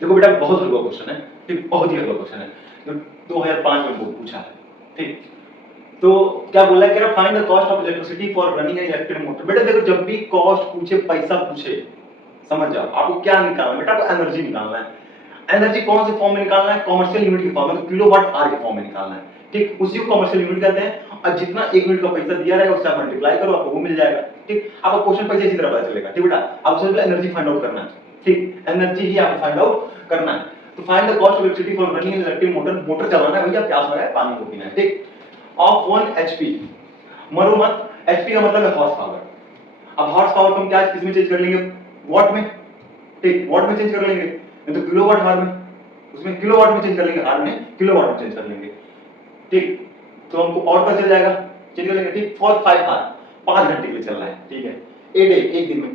देखो बेटा बहुत हल्का क्वेश्चन है, ठीक, बहुत ही हल्का क्वेश्चन है जो 2005 में पूछा है, ठीक। तो क्या बोला है, find the cost of electricity for running an electric motor. बेटा देखो जब भी कॉस्ट पूछे, पैसा पूछे, समझ जाओ आपको क्या निकालना है बेटा, आपको एनर्जी निकालना है। एनर्जी कौन से फॉर्म में निकालना है, कॉमर्शियल यूनिट के फॉर्म में, तो किलोवाट आवर के फॉर्म में निकालना है, ठीक। उसी को कॉमर्शियल यूनिट कहते हैं, और जितना 1 यूनिट का पैसा दिया रहेगा उससे आप मल्टीप्लाई करो, आपको वो मिल जाएगा, ठीक। आपको क्वेश्चन पैसे इसी तरह पता चलेगा, ठीक बेटा। आपको सिर्फ एनर्जी फाइंड आउट करना है, ठीक, एनर्जी ही आपको फाइंड आउट करना है। तो find the cost of electricity for running an electric motor, motor चलाना है भैया, प्यास लगा है, पानी को पीना है, ठीक। ऑफ 1 एचपी, मरो मत, एचपी का मतलब है हॉर्स पावर। अब हॉर्स पावर को हम क्या किसमें चेंज कर लेंगे, वॉट में, ठीक, वॉट में चेंज कर लेंगे, नहीं तो किलोवाट आवर में, उसमें किलोवाट में चेंज कर लेंगे, आवर में किलोवाट में चेंज कर लेंगे, ठीक। तो हमको पावर पता चल जाएगा, चेंज कर लेंगे, ठीक। फॉर 5 आवर, 5 घंटे के लिए चल रहा है, ठीक है, ए डे, एक दिन में,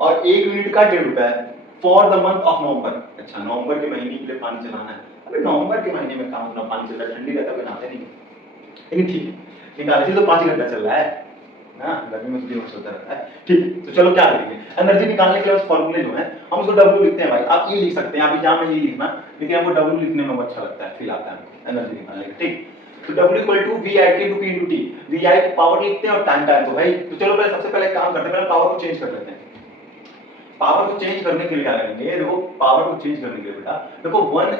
और 1 यूनिट का 1.5 रुपया है। For the month of November, अच्छा नवंबर के महीने के लिए पानी चलाना है। अबे नवंबर के महीने में कहां उतना पानी चल रहा है, ठंडी रहता है, नहाते नहीं, लेकिन ठीक है, निकाले तो 5 घंटा चल रहा है ना, गर्मी में तो चलता रहता है, ठीक। तो चलो क्या करेंगे, एनर्जी निकालने के लिए फॉर्मूले जो है हम उसको डब्ल्यू लिखते हैं भाई, आप ई लिख सकते हैं, आप एग्जाम में ई लिखना, लेकिन आपको डब्ल्यू लिखने में अच्छा लगता है, फील आता है एनर्जी निकालने का, ठीक। तो W equal to V I T to P into T, V I power लिखते हैं और टाइम टाइम तो भाई, तो चलो पहले सबसे पहले काम करते हैं, पहले पावर को चेंज कर लेते हैं। पावर को चेंज करने के लिए क्या करेंगे, देखो पावर को चेंज करने के लिए बेटा, देखो 1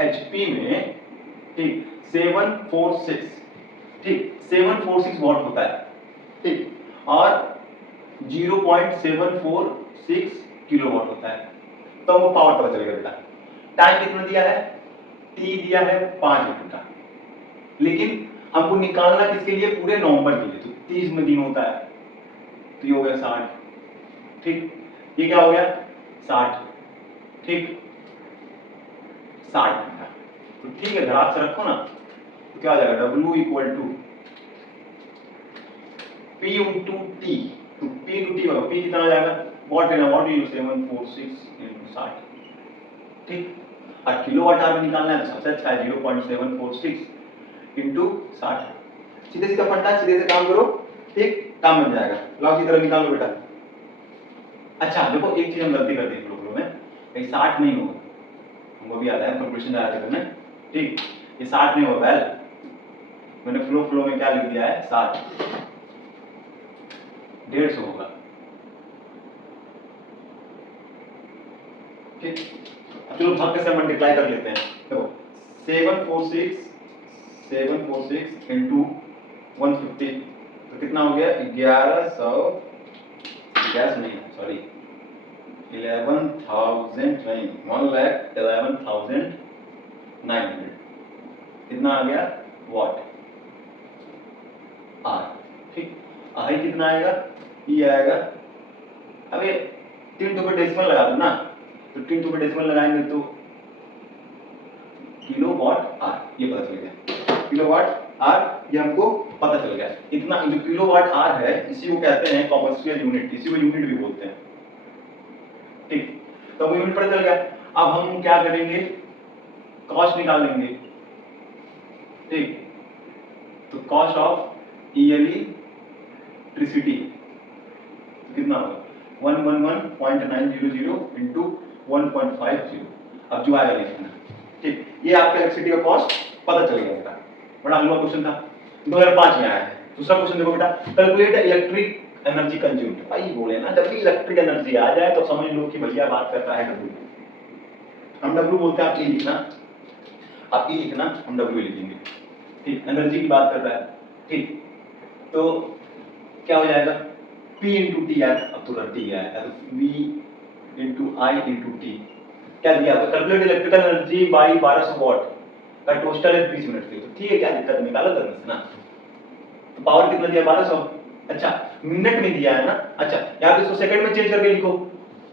एचपी में, ठीक, 746, ठीक, 746 वॉट होता है, ठीक, और 0.746 किलोवाट होता है, तो हमको पावर पता चलेगा बेटा। टाइम कितना दिया है, टी दिया है 5 मिनट का, लेकिन हमको निकालना किसके लिए, पूरे नवंबर के लिए, तो 30 में दिन होता है, तो ये हो गया 60, ठीक, ये क्या हो गया 60, ठीक, 60 घंटा, तो ठीक है, धराक से रखो ना, तो क्या हो जाएगा, W equal to P into T, तो P इंटू टी होगा, P कितना आ जाएगा, वॉट लेना, वॉट यूज 746 इंटू 60, ठीक। और किलोवाट आवर निकालना है तो सबसे अच्छा है 0.746 इंटू 60, सीधे सीधा फंडा, सीधे से काम करो, ठीक, काम बन जाएगा। लाओ की तरह निकालो बेटा। अच्छा देखो एक चीज हम गलती करते हैं फ्लो में, ये 60 नहीं होगा, हमको भी आता है कैलकुलेशन जा रहा था करने, ठीक, ये 60 नहीं होगा, वेल मैंने फ्लो में क्या लिख दिया है 60, 150 होगा, ठीक। अब चलो भाग से मल्टीप्लाई कर लेते हैं, देखो 746 इंटू 150, तो कितना हो गया 1100, गैस नहीं सॉरी 11,000 नहीं 1,11,900, कितना आ गया वॉट आर, ठीक। आई कितना आएगा, ई आएगा, अबे 3 तो पे डेसिमल लगा दो ना, तो 3 तो पे डेसिमल लगाएंगे तो किलोवाट आर, ये पता चल गया, किलोवाट आर ये हमको पता चल गया। इतना जो किलोवाट आर है इसी को कहते हैं कॉमर्शियल यूनिट, इसी को यूनिट भी बोलते हैं, ठीक। तो अब यूनिट पता चल गया, अब हम क्या करेंगे, कॉस्ट निकाल लेंगे, ठीक। तो कॉस्ट ऑफ इलेक्ट्रिसिटी कितना होगा 111.900 इंटू 1.50, अब जो आएगा लिखना, ठीक। ये आपका इलेक्ट्रिसिटी का कॉस्ट पता चल गया बेटा, बड़ा हलवा क्वेश्चन था, 2005 में आया है। दूसरा क्वेश्चन देखो बेटा, कैलकुलेट इलेक्ट्रिक एनर्जी कंज्यूम्ड, भाई बोले ना जब भी इलेक्ट्रिक एनर्जी आ जाए तो समझ लो कि भैया बात कर रहा है डब्ल्यू, हम डब्ल्यू बोलते हैं, आप ई लिखना, आप ई लिखना, हम डब्ल्यू लिखेंगे, ठीक, एनर्जी की बात कर रहा है, ठीक। तो क्या हो जाएगा P इंटू टी आर, अब तुरंत टी आया है, तो V इंटू आई इंटू टी, क्या दिया हुआ, calculate electrical energy by 1200 what का टोस्टर है 20 मिनट के, तो ठीक है, क्या दिक्कत, निकाला था ना, तो पावर कितना दिया 1200, अच्छा मिनट में दिया है ना, अच्छा यहाँ पे इसको सेकंड में चेंज करके लिखो,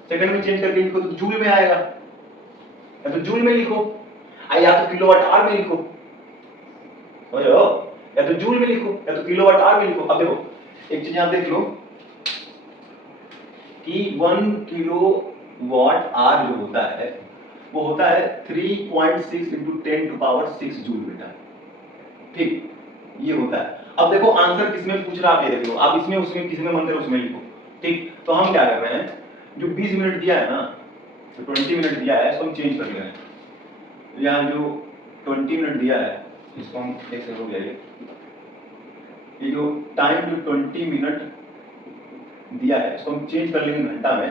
सेकंड में चेंज करके लिखो तो जूल में आएगा, या तो जूल में लिखो, या तो किलोवाट आवर में लिखो, समझ रहे हो, या तो जूल में लिखो या तो किलोवाट आवर में लिखो। अब देखो एक चीज यहां देख लो कि 1 किलोवाट आवर जो होता है वो होता है 3.6 इंटू 10 टू पावर 6 जूल बेटा, ठीक, ये होता है। अब देखो आंसर किसमें पूछ रहा है, देख लो आप, इसमें उसमें किसमें मन करे उसमें लिखो, ठीक। तो हम क्या कर रहे हैं, जो 20 मिनट दिया है ना तो 20 मिनट दिया है, इसको हम चेंज कर ले रहे हैं। यहाँ जो 20 मिनट दिया है इसको हम एक सेकंड हो गया, ये जो टाइम जो 20 मिनट दिया है इसको हम चेंज कर लेंगे घंटा में,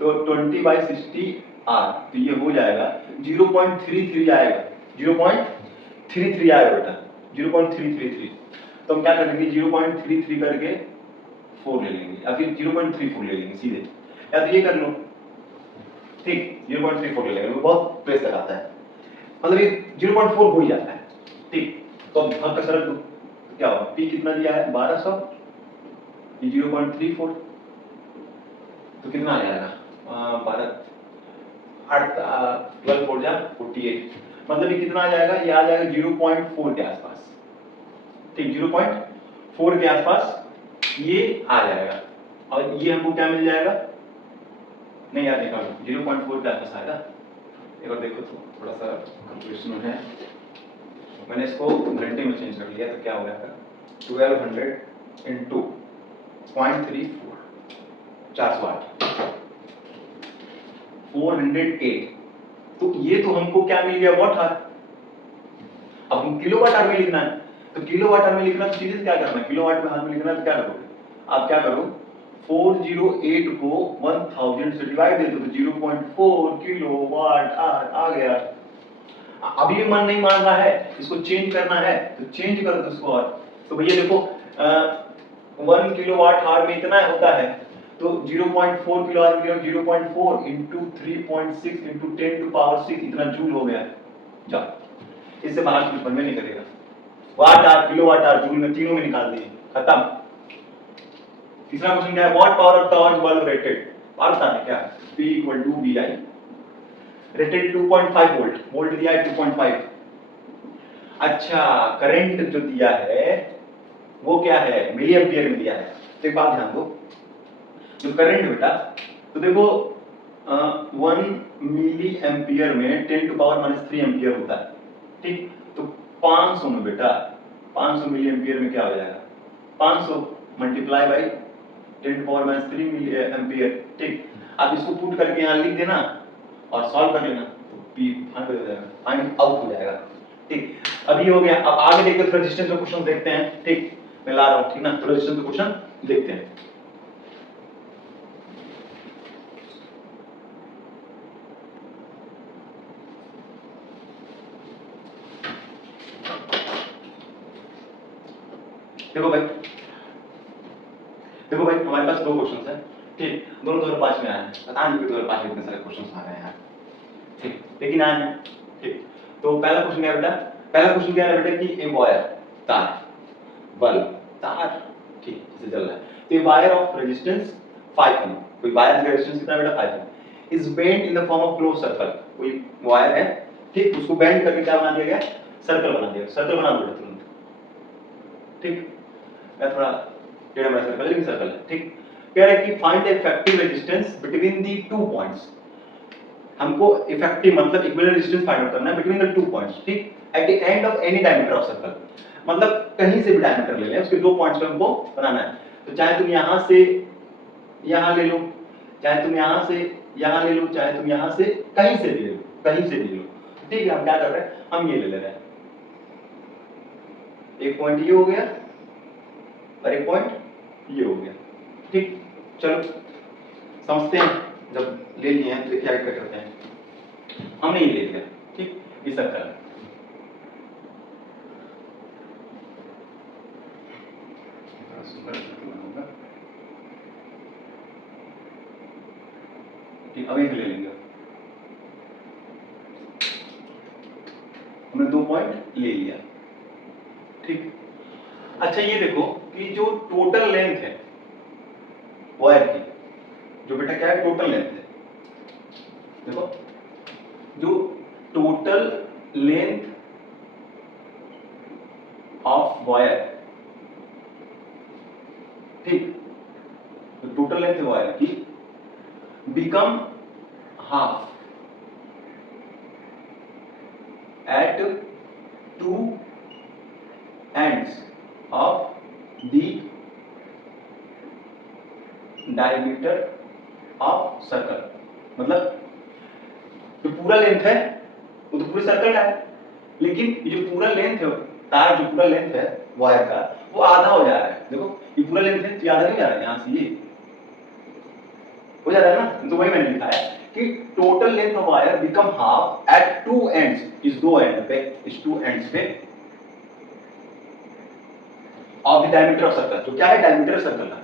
तो 20/60 आर, तो ये हो जाएगा 0.33 आएगा, 0.33 आएगा बेटा, 0.333। तो हम क्या करेंगे 0.33 करके 4 ले लेंगे या फिर 0.34 ले लेंगे सीधे, या तो ये कर लो, ठीक 0.34 ले लेंगे, वो बहुत प्लेस तक आता है, मतलब ये 0.4 हो ही जाता है, ठीक। तो अब भाग का सरल तो क्या होगा, पी कितना दिया है 1200, ये 0.34, तो कितना आ जाएगा 12 4 जा 48, मतलब ये कितना आ जाएगा, ये आ जाएगा 0.4 के आसपास, ठीक 0.4 के आसपास ये आ जाएगा। और ये हमको क्या मिल जाएगा, नहीं यार देखा 0.4 के आसपास आएगा, एक बार देखो तो थोड़ा सा कंफ्यूजन है, मैंने इसको घंटे में चेंज कर लिया तो क्या हो गया 1200 इंटू 0.34 408 408, तो ये तो हमको क्या मिल गया वॉट आवर। अब हम किलोवाट आवर में लिखना है, तो किलोवाट आवर में लिखना तो सीधे क्या करना है, किलोवाट में हाथ में लिखना है तो क्या करोगे आप, क्या करो 408 को 1000 से डिवाइड दे दो तो 0.4 किलोवाट आवर आ गया। अभी भी मन नहीं मान रहा है, इसको चेंज करना है तो चेंज कर दो इसको, और तो भैया देखो 1 किलोवाट आवर में इतना होता है, तो 0.4 किलो आवर में 0.4 इंटू 3.6 इंटू 10 टू पावर 6 इतना जूल हो गया। जा इससे बाहर कुछ बनने नहीं करेगा, watt hour kilowatt hour joule में तीनों में निकाल दिए, खत्म। तीसरा क्वेश्चन क्या है, what power of torch bulb rated, power था क्या, P equal to VI, rated 2.5 volt, volt दिया है 2.5। अच्छा करंट जो दिया है वो क्या है, मिली एम्पियर में दिया है। तो एक बात ध्यान दो, जो करंट बेटा, तो देखो 1 मिली एम्पियर में 10 टू पावर -3 एम्पियर होता है, ठीक। तो 500 में बेटा 500 मिली एम्पियर में क्या हो जाएगा, 500 multiply by 10 to power -3 milliampere, ठीक। आप इसको पुट करके यहाँ लिख देना और सॉल्व कर लेना, तो P फाइंड हो जाएगा, फाइंड आउट हो जाएगा, ठीक। अभी हो गया, अब आगे देखो रेजिस्टेंस का क्वेश्चन देखते हैं, ठीक। मैं ला रहा हूं, ठीक ना, तो रेजिस्टेंस का क्वेश्चन देखते हैं। देखो भाई, देखो भाई हमारे पास दो क्वेश्चंस हैं, ठीक। दोनों 2005 में आए हैं, पता नहीं 2005 में इतने सारे क्वेश्चंस आ रहे हैं यार, ठीक, लेकिन आए हैं, ठीक। तो पहला क्वेश्चन क्या है बेटा, पहला क्वेश्चन क्या है बेटा कि ए वायर तार बल्ब तार, ठीक, इसे जल रहा है, तो ये वायर ऑफ रेजिस्टेंस 5 ओम, कोई वायर का रेजिस्टेंस कितना बेटा 5 ohm, is bend in the form of close circle, कोई वायर है, ठीक, उसको बेंड करके क्या बना दिया गया, सर्कल बना दिया, सर्कल बना दो बेटा तुरंत, ठीक। मैं थोड़ा टेढ़ा मेढ़ा सर्कल लेकिन सर्कल है, ठीक। कह रहा है कि find the effective resistance between the 2 points, हमको इफेक्टिव मतलब इक्विवेलेंट रेजिस्टेंस फाइंड आउट करना है बिटवीन द 2 पॉइंट्स, ठीक, at the end of any diameter of circle, मतलब कहीं से भी डायमीटर ले लें, उसके 2 पॉइंट्स पे हमको बनाना है। तो चाहे तुम यहां से यहां ले लो, चाहे तुम यहां से यहां ले लो, चाहे तुम यहां से कहीं से भी ले लो, कहीं से भी ले लो, ठीक है। हम क्या कर रहे हैं, हम ये ले रहे हैं, एक पॉइंट ये हो गया और एक पॉइंट ये हो गया, ठीक। चलो समझते हैं, जब ले लिए हैं तो क्या करते हैं, हमने ये ले लिया, ठीक, ये सर्कल, ठीक। अब एक ले लेंगे, हमने 2 पॉइंट ले लिया, ठीक। अच्छा ये देखो कि जो टोटल लेंथ है वायर की, जो बेटा क्या है टोटल लेंथ है, देखो जो टोटल लेंथ ऑफ वायर, ठीक, तो टोटल लेंथ है वायर की become half at 2 ends of the diameter of circle, मतलब पूरा लेंथ है वो तो पूरे सर्कल का है, लेकिन ये जो पूरा लेंथ है तार, जो पूरा लेंथ है वायर का, वो आधा हो जा रहा है। देखो ये पूरा लेंथ है, तो आधा नहीं जा रहा है, यहाँ से ये हो जा रहा है ना। तो वही मैंने लिखा है कि total length of wire become half at two ends, इस दो एंड पे, इस टू एंड्स पे of the diameter of circle. जो क्या है, डायमीटर सर्कल का।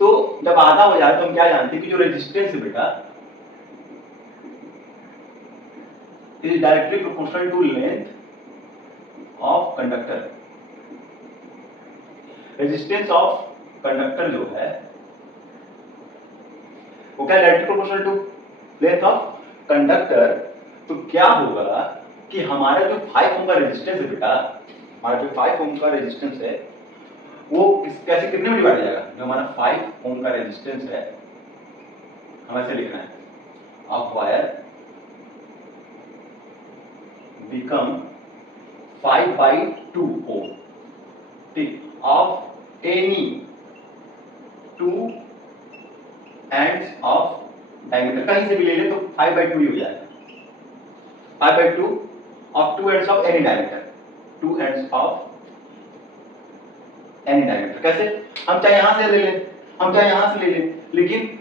तो जब आधा हो जाए तो हम क्या जानते हैं कि जो रेजिस्टेंस है बेटा is directly proportional to length of conductor. Resistance of conductor जो है वो क्या, directly proportional to length of conductor. तो क्या होगा कि हमारा जो 5 ओम का रेजिस्टेंस है बेटा, हमारा जो 5 ओम का रेजिस्टेंस है वो कैसे, कितने में डिवाइड हो जाएगा। जो हमारा 5 ओम का रेजिस्टेंस है, हमें ऐसे लिखना है, ऑफ वायर बिकम 5/2 ओम, ठीक, of any two ends of diameter, कहीं से भी ले ले तो 5/2 ही हो जाएगा। 5/2 of two ends of any diameter, two ends of any diameter. कैसे, हम चाहे यहां से ले लें, हम चाहे यहां से ले लें, लेकिन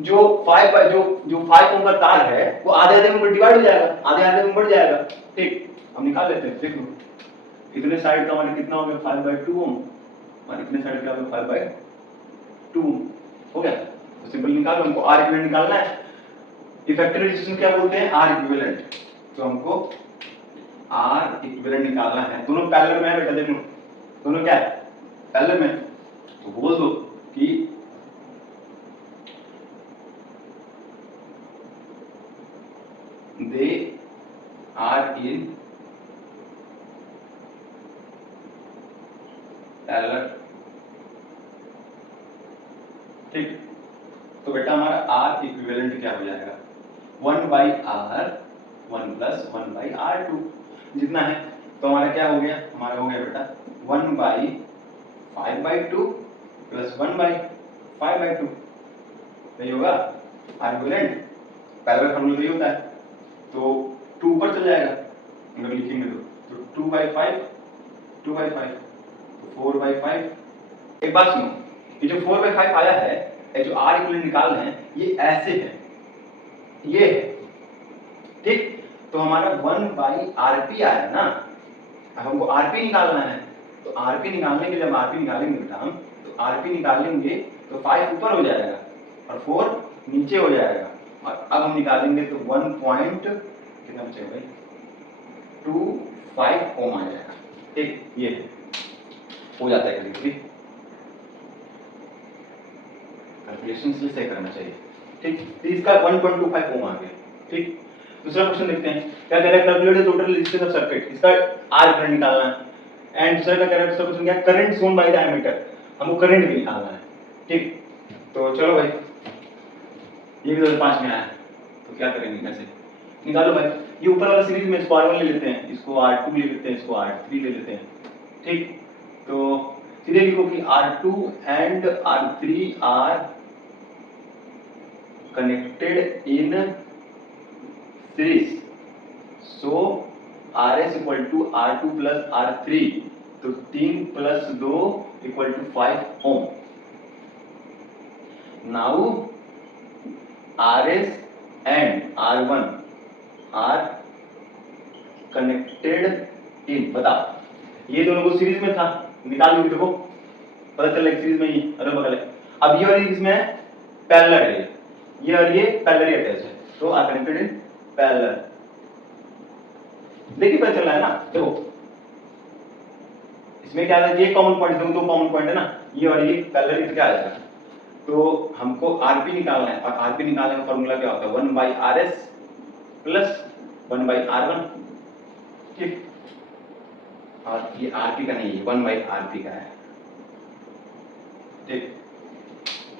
जो 5 ओम का तार है वो आधे आधे में डिवाइड हो जाएगा, आधे आधे में बढ़ जाएगा। ठीक, हम निकाल लेते हैं। देखो इतने साइड का हमारे कितना हो गया, 5/2 ओम, और इतने साइड का 5/2 हो गया। तो सिंपल निकालो, हमको आर इक्विवेलेंट निकालना है। इफेक्टिव रेजिस्टेंस क्या बोलते हैं, आर इक्विवेलेंट। तो हमको आर इक्विवेलेंट निकालना है। दोनों पैरेलल में है बेटा, देख लो दोनों क्या है, पैरेलल में। तो बोल दो कि दे आर इन पैरेलल। ठीक, तो बेटा हमारा आर इक्विवेलेंट क्या हो जाएगा, 1/r 1 + 1/r2 जितना है। तो हमारा क्या हो गया, हमारा हो गया बेटा 1/5/2 + 1/5/2, सही होगा। आर इक्विवेलेंट पैरेलल फॉर्मूला यही होता है। तो 2 ऊपर चल जाएगा अगर लिखेंगे तो 2/5 2/5, तो 4/5। एक बात सुनो, ये जो 4/5 आया है, ये जो आर इक्विवेलेंट निकाल रहे हैं, ये ऐसे है, ये है, ठीक। तो हमारा 1/rp आया ना, अब हमको rp निकालना है। तो rp निकालने के लिए, जब rp निकालेंगे बेटा हम, तो rp निकालेंगे तो 5 ऊपर हो जाएगा और 4 नीचे हो जाएगा। और अब हम निकालेंगे तो 1 पॉइंट कितना बचेगा भाई, 25 ओम आ जाएगा। ठीक, ये हो जाता है कभी कभी, कैलकुलेशन से सही करना चाहिए। ठीक, तो इसका 1.25 ओम आ गया। ठीक, दूसरा क्वेश्चन देखते हैं, क्या कह रहा है, calculate the total resistance of circuit. इसका आर करंट निकालना है। एंड दूसरा क्या कह रहा है, दूसरा क्वेश्चन क्या, current shown by the ammeter, हमको करंट भी निकालना है। ठीक, तो चलो भाई, ये भी 2005 में आया है, तो क्या करेंगे, कैसे निकालो भाई। ये ऊपर वाला सीरीज में इसको R1 ले लेते हैं, इसको R2 ले लेते हैं, इसको R3 ले लेते हैं। ठीक, तो सीधे लिखो कि R2 and R3 are connected in series, so RS equal to R2 plus R3, तो 3 + 2 equal to 5 ohm. Now RS and R1 are connected in, बता, ये दोनों को सीरीज में था, निकाल लो, देखो पता चल रहा सीरीज में ही अदल बगल है। अब ये वाली इसमें पैरेलल है, ये और ये पैरेलली अटैच है, तो आर कनेक्टेड इन पैरेलल। देखिए पता चल रहा है ना, देखो इसमें क्या है, ये कॉमन पॉइंट, दो कॉमन पॉइंट है ना, ये और ये पैरेलल, क्या आ जाएगा। तो हमको आरपी निकालना है, और आरपी निकालने का फॉर्मूला क्या होता है, 1/rs + 1/r1। ठीक, और ये आरपी का नहीं है, 1/rp का है। ठीक,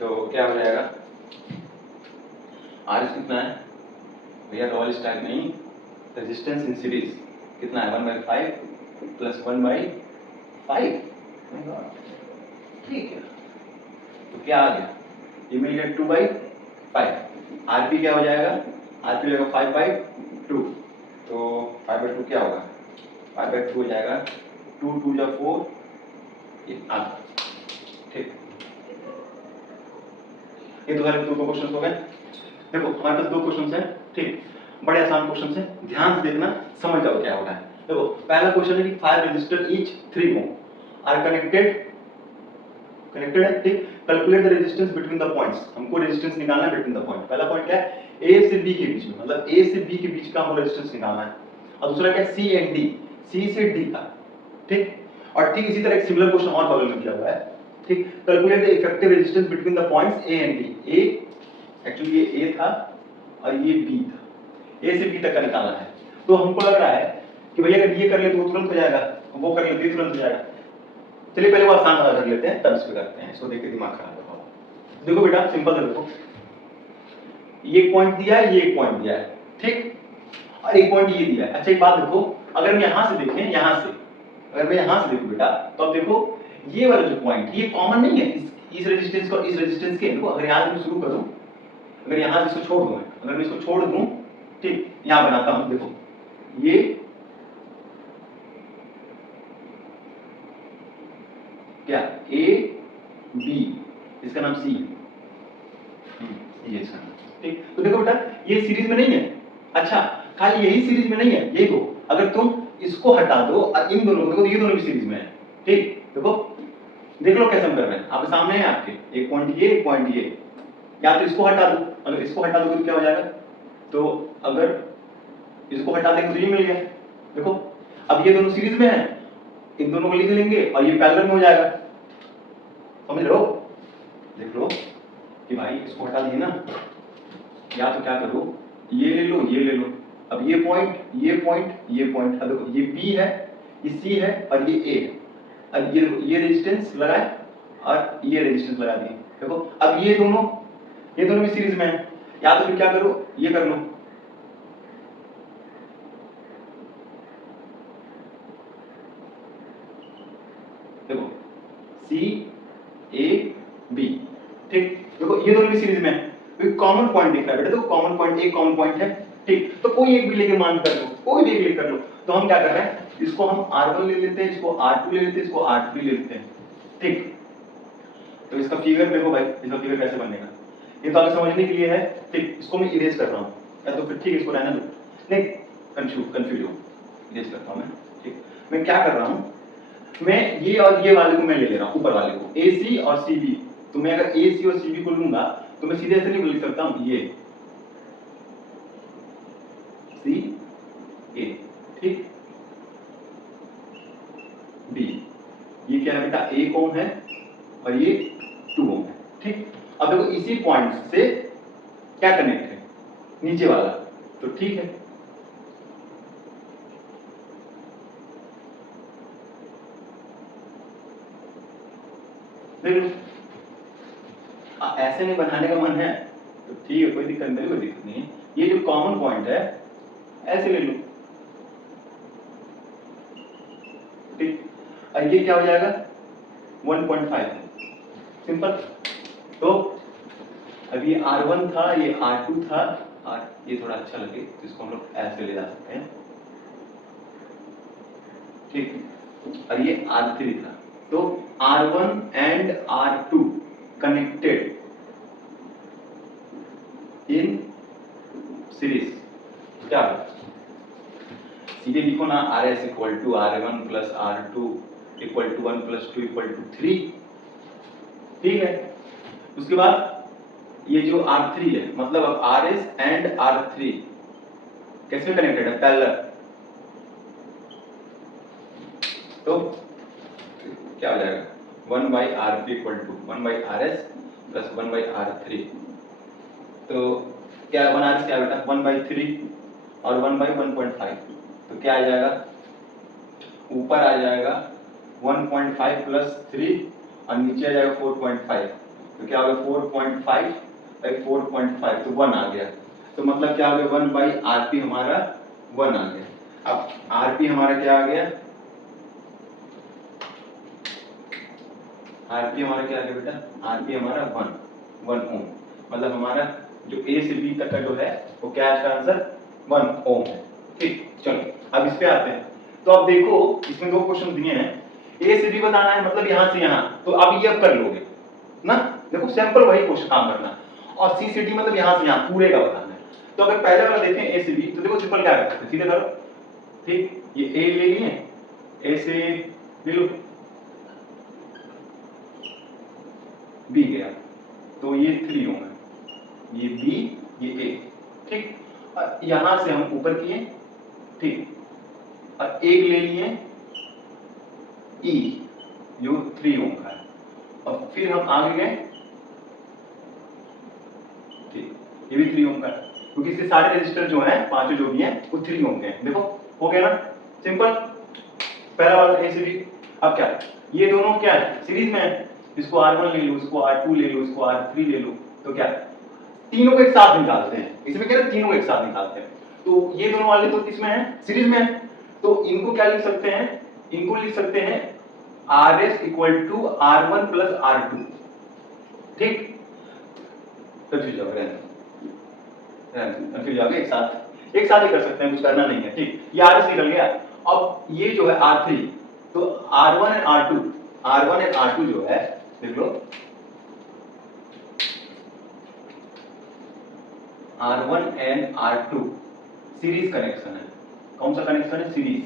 तो क्या हो जाएगा, आर कितना है भैया, रोल स्टाइल नहीं, रेजिस्टेंस इन सीरीज कितना है, 1/5 + 1/5। ठीक है, तो क्या आ गया, ये मिल गया 2/5। आरपी क्या हो जाएगा, आरपी हो जाएगा 5/2, 5/2 क्या होगा, 5/2 हो जाएगा 2 2 जा 4, ये आधा। ठीक, ये तो सारे दो क्वेश्चन हो गए। देखो हमारे पास दो क्वेश्चन है, ठीक, बड़े आसान क्वेश्चन है, ध्यान से देखना, समझ जाओ क्या हो रहा है। देखो पहला क्वेश्चन है कि 5 resistor each 3 ohm are connected है, ठीक, calculate the resistance between the points, हमको रेजिस्टेंस निकालना है बिटवीन द पॉइंट। पहला पॉइंट क्या है, ए से बी के बीच में, मतलब ए से बी के बीच का हमको रेजिस्टेंस निकालना है, और दूसरा क्या है, सी एंड डी, सी से डी का, ठीक। और ठीक इसी तरह एक सिमिलर क्वेश्चन और बगल में दिया हुआ है, ठीक, calculate the effective resistance between the points A and D. A actually ये ए था और ये बी था, ए से बी तक का निकालना है। तो हमको लग रहा है कि भैया अगर ये कर ले तो तुरंत हो जाएगा, वो कर ले तो तुरंत हो जाएगा। चलिए पहले वो आसान वाला कर लेते हैं, तब इस पे करते हैं, इसको देख के दिमाग खराब होगा। देखो बेटा सिंपल है, देखो ये एक पॉइंट दिया है, ये एक पॉइंट दिया है, ठीक, और एक पॉइंट ये दिया है। अच्छा एक बात देखो, अगर हम यहां से देखें, यहां से अगर मैं यहां से देखूं बेटा, तो अब देखो ये वाला जो पॉइंट ये कॉमन नहीं है इस रेजिस्टेंस को इस रेजिस्टेंस के। देखो अगर यहां से मैं शुरू करूं, अगर यहां से इसको छोड़ दूं, अगर मैं इसको छोड़ दूं, ठीक, यहां बनाता हूं, देखो ये क्या, ए बी, इसका नाम सी, ये इसका नाम, ठीक। तो देखो बेटा ये सीरीज में नहीं है, अच्छा खाली यही सीरीज में नहीं है, यही को अगर तुम इसको हटा दो और इन दोनों को देखो, ये दोनों भी सीरीज में है, ठीक। देखो देख लो कैसे हम कर रहे हैं, आपके सामने है आपके, एक पॉइंट ये, एक पॉइंट ये, या तो इसको हटा दो, अगर इसको हटा दोगे तो क्या हो जाएगा, तो अगर इसको हटा देंगे तो ये मिल गया। देखो अब ये दोनों सीरीज में है, इन दोनों को लिख लेंगे और ये पैरेलल में हो जाएगा, समझ लो। देख लो कि भाई इसको हटा दिए ना, या तो क्या करो, ये ले लो, ये ले लो, अब ये पॉइंट, ये पॉइंट, ये पॉइंट, अब देखो ये बी है, ये सी है और ये ए है, अब ये रेजिस्टेंस लगाए और ये रेजिस्टेंस लगा दिए। देखो अब ये दोनों भी सीरीज में है, या तो फिर क्या करो, ये कर लो, देखो सी ए बी, ठीक। देखो ये दोनों भी सीरीज में है, क्योंकि कॉमन पॉइंट दिख रहा है बेटा, देखो कॉमन पॉइंट एक कॉमन पॉइंट है, ठीक। तो कोई एक भी लेके मान कर लो, कोई भी एक लेके कर लो। तो हम क्या कर रहे हैं, इसको हम R1 ले लेते हैं, इसको R2 ले लेते हैं, इसको R3 ले लेते हैं, ठीक। तो इसका फिगर देखो भाई, इसका फिगर कैसे बनेगा, ये तो आपको समझने के लिए है, ठीक। इसको मैं इरेज कर रहा हूँ, या तो फिर ठीक इसको रहने दो, नहीं कंफ्यूज हो, इरेज करता हूँ मैं, ठीक। मैं क्या कर रहा हूँ, मैं ये और ये वाले को मैं ले ले रहा हूँ, ऊपर वाले को AC और CB। तो मैं अगर AC और CB को लूंगा तो मैं सीधे ऐसे नहीं लिख सकता हूँ, ये CA, ठीक, B, ये क्या है बेटा, 1 ओम है और ये 2 ओम है, ठीक। अब देखो इसी पॉइंट से क्या कनेक्ट है, नीचे वाला, तो ठीक है। ऐसे नहीं बनाने का मन है तो ठीक है, कोई दिक्कत नहीं, कोई दिक्कत नहीं है। ये जो कॉमन पॉइंट है ऐसे ले लो, ठीक, और ये क्या हो जाएगा 1.5, सिंपल। तो अभी R1 था, ये R2 था, और ये थोड़ा अच्छा लगे तो इसको हम लोग ऐसे ले जा सकते हैं, ठीक, और ये R3 था। तो R1 and R2 connected in series, क्या होगा, सीधे लिखो ना, RS equal to R1 plus R2 equal to 1 plus 2 equal to 3, ठीक है। उसके बाद ये जो R3 है, मतलब अब RS एंड R3 कैसे कनेक्टेड है, पैरेलल, तो क्या हो जाएगा 1 by RP equal to 1 by RS plus 1 by R3। तो क्या 1RS क्या बेटा 1 बाई 3 और 1 बाई 1.5, तो क्या आ जाएगा, ऊपर आ जाएगा 1.5 प्लस 3 और नीचे आ जाएगा 4.5, तो क्या होगा 4.5 बाई 4.5, तो 1 आ गया। तो मतलब क्या हो गया 1 बाई RP हमारा 1 आ गया। अब RP हमारा क्या आ गया, RP हमारा क्या आ गया बेटा, RP हमारा 1 ओम, मतलब हमारा जो A से B तक का जो है वो क्या है, इसका आंसर 1 ओम है, ठीक, चलो अब इस पे आते हैं। तो अब देखो इसमें दो क्वेश्चन दिए हैं, ए से बी बताना है, मतलब यहाँ से यहाँ, तो अब ये अब कर लोगे ना, देखो सैंपल वही क्वेश्चन काम करना, और सी से डी मतलब यहाँ से यहाँ पूरे का बताना है। तो अगर पहले वाला देखें ए से बी, तो देखो सिंपल क्या कर सकते हैं, सीधे करो, ठीक, ये ए ले लिए, ए से ले लो, बी गया, तो ये 3 होंगे, ये बी ये ए, ठीक, यहां से हम ऊपर किए, ठीक, और एक ले लिए ई जो 3 ओम का है, और फिर हम आगे गए, ठीक, ये भी 3 ओम का है, क्योंकि इसके सारे रजिस्टर जो हैं पांचों जो भी हैं वो 3 ओम के हैं। देखो हो गया ना, सिंपल, पहला वाला ए से बी। अब क्या, ये दोनों क्या है, सीरीज में है, इसको R1 ले लो, इसको R2 ले लो, इसको R3 ले लो, तो क्या तीनों को एक साथ निकालते हैं, इसमें क्या है तीनों को एक साथ निकालते हैं, तो ये दोनों वाले तो किसमें है, सीरीज में है, तो इनको क्या लिख सकते हैं, इनको लिख सकते हैं RS equal to R1 plus R2, ठीक, कंफ्यूज हो गए, कंफ्यूज हो गए, एक साथ ही कर सकते हैं, कुछ करना नहीं है, ठीक, ये RS निकल गया। अब ये जो है R3, तो R1 एंड R2 जो है देख लो, R1 and R2 series connection है, कौन सा कनेक्शन है, सीरीज,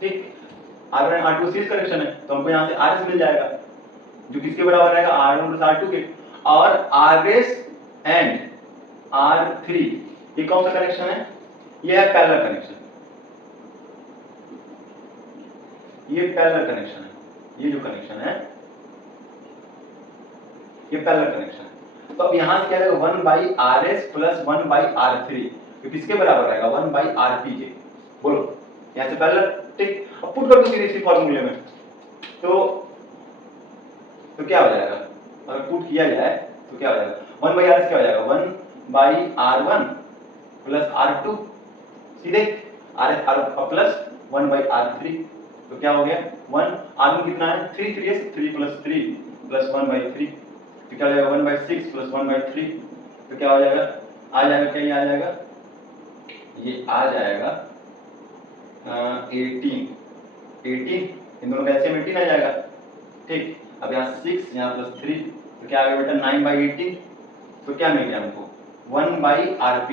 ठीक, R1 and R2 series connection है, तो हमको यहाँ से RS मिल जाएगा, जो किसके बराबर रहेगा, R1 प्लस R2 के, और RS एंड R3 ये कौन सा कनेक्शन है, ये है पैरेलल कनेक्शन, ये पैरेलल कनेक्शन है, ये जो कनेक्शन है ये पैरेलल कनेक्शन है। तो अब यहां से क्या रहेगा, 1 by RS plus 1 by R3, तो किसके बराबर रहेगा, 1 बाई RP के, बोलो यहां से पैरेलल, ठीक, अब पुट कर दो सीरीज के फॉर्मूले में, तो क्या हो जाएगा, अगर पुट किया जाए तो क्या हो जाएगा, 1 बाई RS क्या हो जाएगा, 1 बाई R1 प्लस R2, सीधे RS प्लस 1 बाई R3, तो क्या हो गया, 1 R1 कितना है, 3 3 प्लस 3 प्लस 1 बाई 3, तो क्या हो जाएगा, 1 बाई 6 प्लस 1 बाई 3, तो क्या हो जाएगा, आ जाएगा क्या, ये आ जाएगा, ये आ जाएगा 18 इन दोनों का एलसीएम 18 आ जाएगा, ठीक, अब यहाँ 6 यहाँ प्लस 3, तो क्या आ गया बेटा 9 बाई 18, तो क्या मिल गया हमको 1 बाई RP,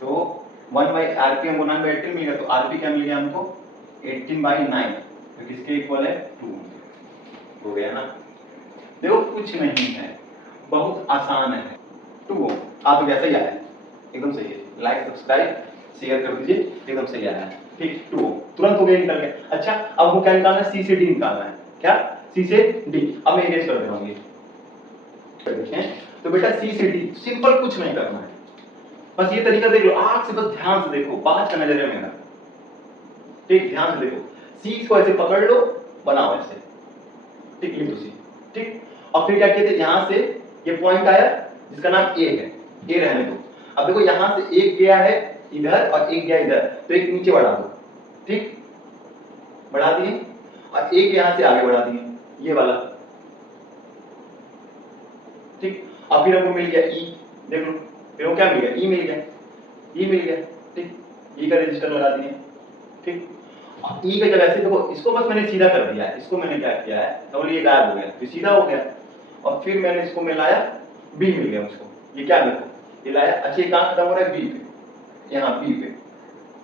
तो 1 बाई RP हमको 9 बाई 18 मिल गया, तो RP क्या मिल गया हमको 18 बाई 9, तो किसके इक्वल है 2, हो गया ना, देखो कुछ नहीं है, बहुत आसान है, 2 ओम आ तो वैसे ही आया, एकदम सही है, लाइक सब्सक्राइब शेयर कर दीजिए, एकदम सही आया है, ठीक, 2 ओम तुरंत हो गया, निकल गया। अच्छा अब वो क्या निकालना है, सी से डी निकालना है, क्या सी से डी, अब मैं इरेज कर दे रहा हूं, ये देखें, तो बेटा सी से डी सिंपल, कुछ नहीं करना है, बस ये तरीका देख लो, आंख से बस ध्यान से देखो, बात का नजरिया में ना, ठीक, ध्यान से देखो, सी को ऐसे पकड़ लो, बनाओ ऐसे, ठीक, लिख दो सी, ठीक, और फिर क्या कहते हैं, यहां से ये पॉइंट आया जिसका नाम ए है, ए रहने दो, अब देखो यहां से एक गया है इधर और एक गया इधर, तो एक नीचे बढ़ा दो, ठीक, बढ़ा दिए, और एक यहां से आगे बढ़ा दिए, ये वाला, ठीक, और फिर हमको मिल गया ई, देख लो, फिर वो क्या मिल गया, ई मिल गया, ई मिल गया, ठीक, ई का रजिस्टर लगा दिए, ठीक, ई पे जब ऐसे देखो, इसको बस मैंने सीधा कर दिया है, इसको मैंने क्या किया है, तो ये गायब हो गया, फिर सीधा हो गया, और फिर मैंने इसको मिलाया, बी मिल गया मुझको, ये क्या देखो, ये लाया, अच्छा ये कहां खत्म हो रहा है, बी पे, यहाँ बी पे,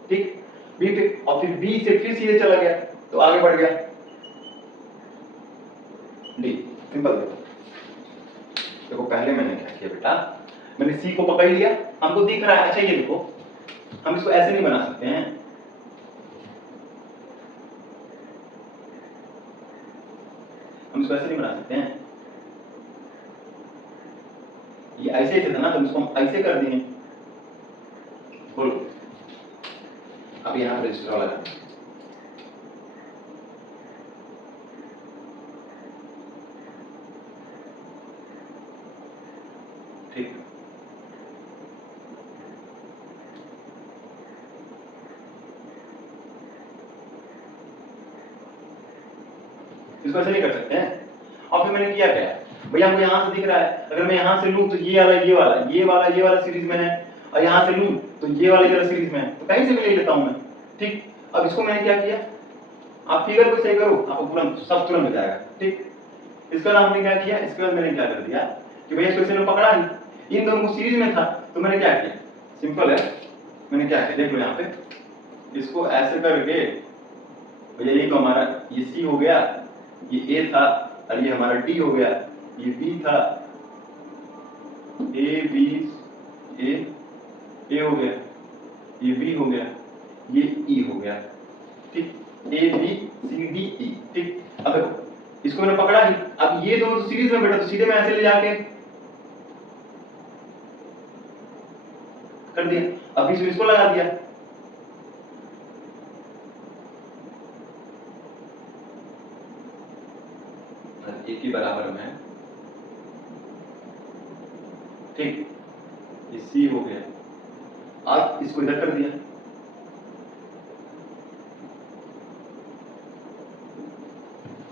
ठीक, बी पे, और फिर बी से फिर सीधे चला गया, तो आगे बढ़ गया डी, सिंपल देखो, देखो पहले मैंने क्या किया बेटा, मैंने सी को पकड़ लिया, हमको दिख रहा है, अच्छा ये देखो, हम इसको ऐसे नहीं बना सकते हैं, हम इसको ऐसे नहीं बना सकते हैं, ये ऐसे ऐसे था ना, तो इसको हम ऐसे कर दिए, बोलो, अब यहाँ पर रजिस्टर वाला ठीक, इसको ऐसे नहीं कर सकते हैं, और फिर मैंने किया क्या, भैया हमको यहाँ से दिख रहा है, अगर मैं यहाँ से लूँ तो ये वाला सीरीज में है, और यहाँ से लूँ तो ये वाला जरा सीरीज में है तो कहीं से भी ले लेता हूं मैं। ठीक, अब इसको मैंने क्या किया, आप फिगर को सही करो आपको तुरंत सब तुरंत हो जाएगा। ठीक, इसका नाम हमने क्या किया, इसके बाद मैंने क्या कर दिया कि भैया इसको इसने पकड़ा ही, इन दोनों को सीरीज में था तो मैंने क्या किया, सिंपल है, मैंने क्या किया देख लो यहाँ पे, इसको ऐसे करके भैया ये तो हमारा ये सी हो गया, ये ए था और ये हमारा डी हो गया, ये बी था, ए बी ए हो गया, ये बी हो गया, ये ई हो गया। ठीक, A B C D E. ठीक, अब देखो इसको मैंने पकड़ा ही, अब ये दोनों तो सीरीज में बैठा तो सीधे मैं ऐसे ले जाके कर दिया, अब इसको लगा दिया, एक ही बराबर में। ठीक, ये सी हो गया, अब इसको इधर कर दिया,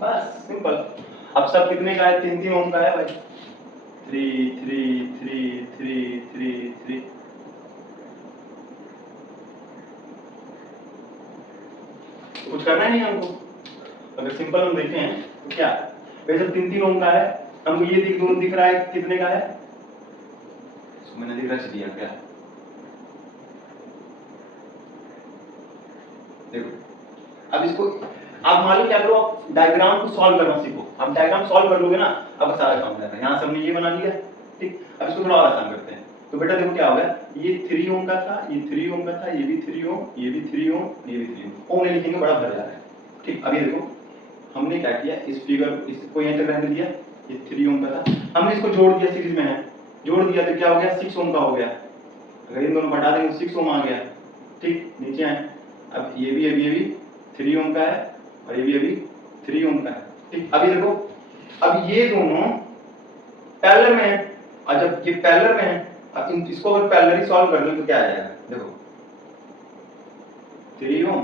बस सिंपल। अब सब कितने का है, 3 ओम का है भाई, 3 3 3 3 3 3। कुछ करना ही नहीं हमको, अगर सिंपल हम देखें तो क्या वैसे 3 ओम का है, हमको ये दोनों दिख रहा है कितने का है, इसको मैंने रच दिया क्या, देखो अब इसको आप मालूम क्या करो, आप डायग्राम को सॉल्व करना सीखो, आप डायग्राम सॉल्व कर लोगे ना अब सारा काम करना है। यहाँ से हमने ये बना लिया। ठीक, अब इसको थोड़ा और आसान करते हैं, तो बेटा देखो क्या होगा, ये 3 ओम का था, ये 3 ओम का था, ये भी 3 ओम, ये भी 3 ओम, ये भी 3 ओम नहीं लिखेंगे बड़ा भर जा रहा है। ठीक, अब ये देखो हमने क्या किया, इस फिगर इसको यहीं तक रहने दिया, ये 3 ओम का था, हमने इसको जोड़ दिया, सीरीज में है, जोड़ दिया तो क्या हो गया 6 ओम का हो गया, अगर इन दोनों हटा देंगे 6 ओम आ गया। ठीक, नीचे है, अब ये भी 3 ओम का है और ये भी 3 ओम का है। ठीक, अभी देखो अब ये दोनों पैरेलल में है, और जब ये पैरेलल में है, अब इसको अगर पैरेलली सॉल्व कर दें तो क्या आ जाएगा, देखो 3 ओम,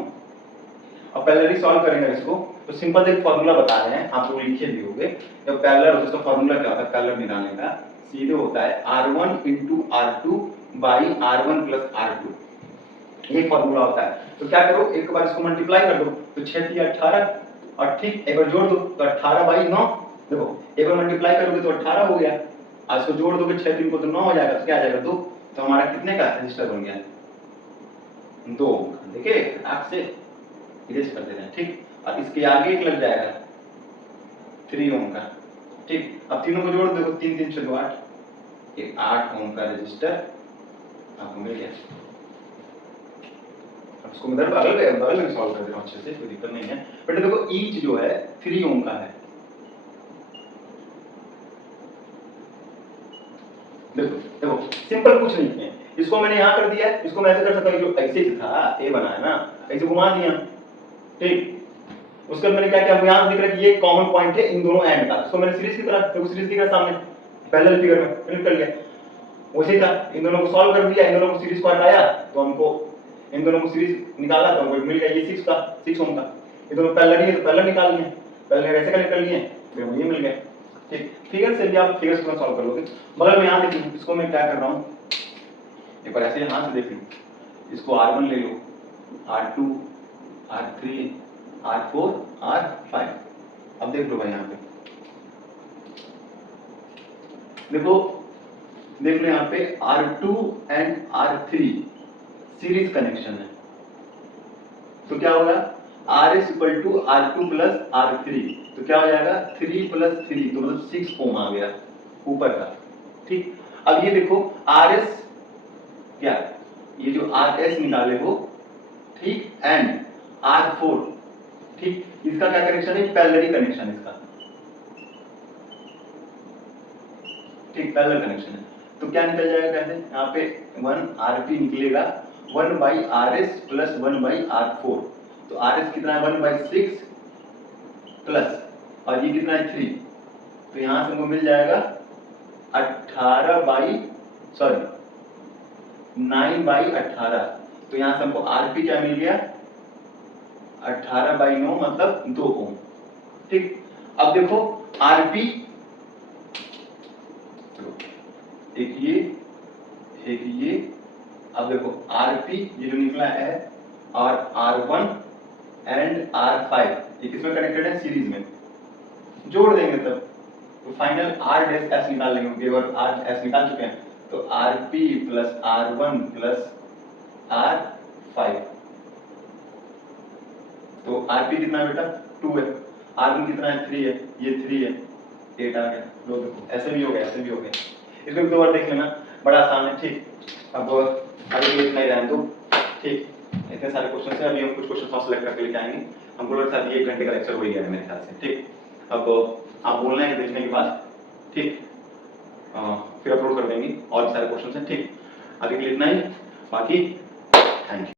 अब पैरेलली सॉल्व करेंगे इसको तो सिंपल एक फार्मूला बता रहे हैं, आप लोग लिखे भी होंगे, जब पैरेलल होता है उसका फार्मूला क्या होता है, पैरेलल निकालने का सीधे होता है R1 × R2 by R1 + R2, ये फार्मूला होता है। तो क्या करो, एक बार इसको मल्टीप्लाई कर दो तो 6 × 18, और ठीक एक बार जोड़ दो तो 18/9, देखो एक बार मल्टीप्लाई करोगे तो 18 हो गया, आज को जोड़ दोगे 6 3 को तो 9 हो जाएगा, तो क्या आ जाएगा 2, तो हमारा कितने का रजिस्टर बन गया 2। देखिए आग से इरेज कर देना है। ठीक, और इसके आगे एक लग जाएगा 3 ओम का। ठीक, अब तीनों को जोड़ दो, 3 3 6 8, एक 8 ओम का रजिस्टर आपको मिल गया। अब इसको मैं बगल में सॉल्व कर दे रहा हूं अच्छे से, कोई दिक्कत नहीं है। बट देखो ईच जो है 3 ओम का है, देखो सिंपल कुछ नहीं है, इसको मैंने यहाँ कर दिया, इसको मैं ऐसे कर सकता हूँ, जो ऐसे था ए बना है ना, ऐसे घुमा दिया। ठीक, उसके बाद मैंने क्या किया, यहाँ दिख रहा है कि ये कॉमन पॉइंट है इन दोनों एंड का, इसको मैंने सीरीज की तरह, देखो सीरीज दिख रहा है सामने पैरेलल फिगर में कनेक्ट कर लिया, वैसे था, इन दोनों को सॉल्व कर दिया, इन दोनों को सीरीज को हटाया तो हमको इन दोनों को सीरीज निकाला तो हमको मिल गया ये 6 ओम का, ये दोनों पैरेलल है तो पैरेलल निकाल लिए, पैरेलल ऐसे कनेक्ट कर लिए, फिर ये मिल गया। ठीक, फिगर से भी आप फिगर्स को सॉल्व कर लोगे। बगल में यहाँ देखिए, इसको मैं क्या कर रहा हूँ, एक बार ऐसे यहाँ से देख लो, इसको R1 ले लो, R2 R3 R4 R5, अब देख लो भाई यहाँ पे देखो, देख लो यहाँ पे R2 and R3 series connection है, तो क्या होगा RS = R2 + R3, तो क्या हो जाएगा 3 + 3, तो मतलब 6 ओम आ गया ऊपर का। ठीक, अब ये देखो RS क्या, ये जो RS निकाले हो, ठीक, एंड R4, ठीक, इसका क्या कनेक्शन है, पैरेलल कनेक्शन इसका, ठीक, पैरेलल कनेक्शन है, तो क्या निकल जाएगा, कहते हैं यहाँ पे 1 RP निकलेगा 1/RS + 1/R4, तो RS कितना है 1/6 प्लस, और ये कितना है 3, तो यहां से हमको मिल जाएगा 9/18, तो यहां से हमको RP क्या मिल गया 18/9 मतलब 2 ओम। ठीक, अब देखो RP एक ये अब देखो आरपी ये जो निकला है और R1 एंड R5 ये किसमें कनेक्टेड है, सीरीज में, जोड़ देंगे तब तो फाइनल R डैश S निकाल लेंगे क्योंकि और R S निकाल चुके हैं, तो RP plus R1 plus R5, तो RP कितना है बेटा 2 है, R1 कितना है 3 है, ये 3 है, 8 आ गया। लो देखो ऐसे भी हो गया, ऐसे भी हो गया, इसको भी दो बार देख लेना, बड़ा आसान है। ठीक अब अभी तो इतना ही रहने दो। ठीक इतने सारे क्वेश्चन है, अभी हम कुछ क्वेश्चन और सेलेक्ट करके लेके आएंगे, हमको लगता है 1 घंटे का लेक्चर हो ही गया है मेरे ख्याल से। ठीक अब आप बोलना है देखने के बाद, ठीक फिर अपलोड कर देंगे और भी सारे क्वेश्चन हैं। ठीक अभी के लिए इतना ही, बाकी थैंक यू।